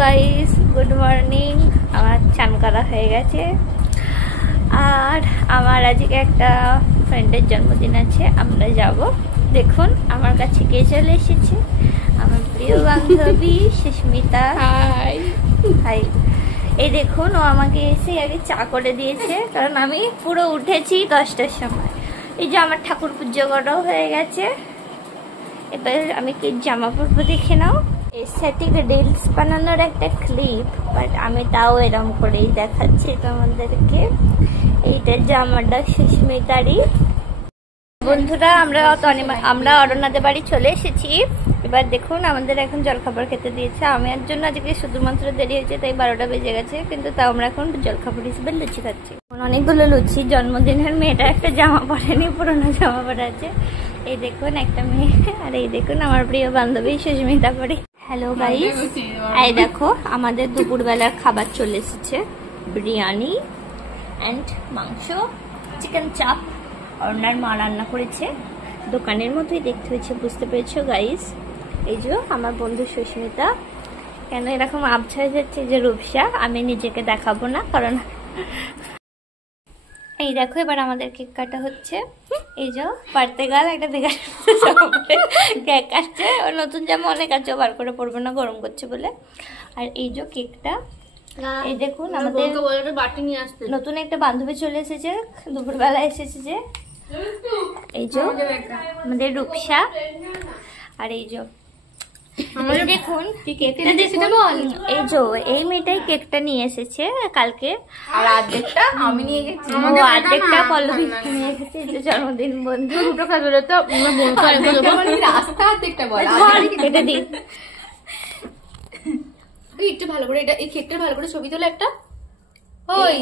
Guys, good morning. আমার চান করা হয়ে গেছে আর আমার আজকে একটা ফ্রেন্ডের জন্মদিন আছে, আমরা যাব। দেখুন আমার কাছে কে চলে এসেছে, আমার প্রিয় বান্ধবী সুস্মিতা। High high. এই দেখুন, ও আমাকে এসে আগে চা করে দিয়েছে, কারণ আমি পুরো উঠেছি 10টার সময়। এই যে আমার ঠাকুর পুজো করাও হয়ে গেছে। এবার আমি কি জামা পরবো দেখে নাও। এস্থেটিক রিলস বানানোর একটা ক্লিপ, বাট আমি তাও এরম করেই দেখাচ্ছি তোমাদেরকে। এইটা জামাটা সুস্মিতারই। বন্ধুরা, আমরা অরণ্যদের বাড়ি চলে এসেছি। এবার দেখুন, আমাদের এখন জলখাবার খেতে দিয়েছে। আমার জন্য আজকে শুধুমাত্র দেরি হয়েছে, তাই 12টা বেজে গেছে, কিন্তু তাও আমরা এখন জলখাবার হিসেবে লুচি খাচ্ছি। অনেকগুলো লুচি। জন্মদিনের মেয়েটা একটা জামা পরেনি, পুরোনো জামা পরে আছে। এই দেখুন একটা মেয়ে, আর এই দেখুন আমার প্রিয় বান্ধবী সুস্মিতা পরে। হ্যালো গাইস, এই দেখো আমাদের দুপুরবেলার খাবার চলে এসেছে। বিরিয়ানি অ্যান্ড মাংস, চিকেন চাপ। অরুণার মা রান্না করেছে, দোকানের মতোই দেখতে হয়েছে, বুঝতে পেরেছো গাইস। এই যে আমার বন্ধু সুস্মিতা। কেন এরকম আবছা হয়ে যাচ্ছে যে রূপসা, আমি নিজেকে দেখাবো না, কারণ এই দেখো এবার আমাদের কেক কাটা হচ্ছে। এই যে পারতে গাল একটা বেকার কেক কাটছে। ও নতুন জামা অনেক আছে, বার করে পরবে না, গরম করছে বলে। আর এই যে কেকটা, এই দেখুন আমাদের নতুন একটা বান্ধবী চলে এসেছে, দুপুরবেলা এসেছে যে। এই যে আমাদের রূপসা। আর এই যে দেখুন কেকটা, দেখুন এই যে এই মেয়েটাই কেকটা নিয়ে এসেছে কালকে, আর অর্ধেকটা আমি নিয়ে গেছি। অর্ধেকটা পল্লবী নিয়ে গেছে। এই যে জন্মদিন বন্ধু, দুটো খাবে তো রাস্তা, অর্ধেকটা বল কেটে দিই। একটু ভালো করে এটা, এই কেকটা ভালো করে ছবি তোলে একটা। ওই